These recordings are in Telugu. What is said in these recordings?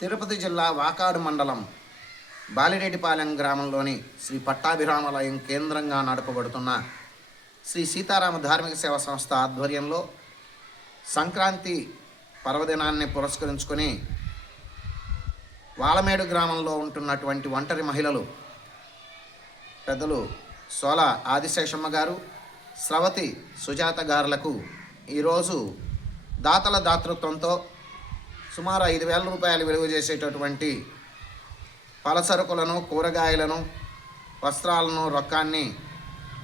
తిరుపతి జిల్లా వాకాడు మండలం బాలిరెడ్డిపాలెం గ్రామంలోని శ్రీ పట్టాభిరామాలయం కేంద్రంగా నడపబడుతున్న శ్రీ సీతారామ ధార్మిక సేవా సంస్థ ఆధ్వర్యంలో సంక్రాంతి పర్వదినాన్ని పురస్కరించుకొని వాలమేడు గ్రామంలో ఉంటున్నటువంటి ఒంటరి మహిళలు పెద్దలు సోల ఆదిశేషమ్మ గారు, స్రవతి సుజాత గారులకు ఈరోజు దాతల దాతృత్వంతో సుమారు 5,000 రూపాయలు విలువ చేసేటటువంటి పలసరుకులను, కూరగాయలను, వస్త్రాలను, రొక్కాన్ని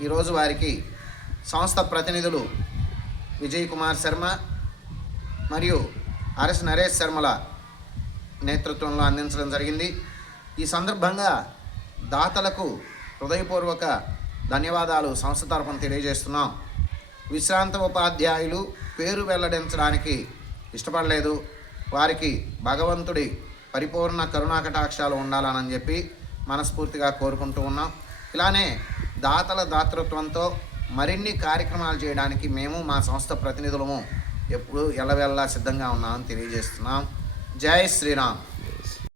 ఈరోజు వారికి సంస్థ ప్రతినిధులు విజయ్ కుమార్ శర్మ మరియు ఆర్ఎస్ నరేష్ శర్మల నేతృత్వంలో అందించడం జరిగింది. ఈ సందర్భంగా దాతలకు హృదయపూర్వక ధన్యవాదాలు సంస్థ తరఫున తెలియజేస్తున్నాం. విశ్రాంత ఉపాధ్యాయులు పేరు వెల్లడించడానికి ఇష్టపడలేదు. వారికి భగవంతుడి పరిపూర్ణ కరుణాకటాక్షాలు ఉండాలని చెప్పి మనస్ఫూర్తిగా కోరుకుంటూ ఉన్నాం. ఇలానే దాతల దాతృత్వంతో మరిన్ని కార్యక్రమాలు చేయడానికి మేము మా సంస్థ ప్రతినిధులము ఎప్పుడు ఎల్లవెల్లా సిద్ధంగా ఉన్నామని తెలియజేస్తున్నాం. జై శ్రీరామ్.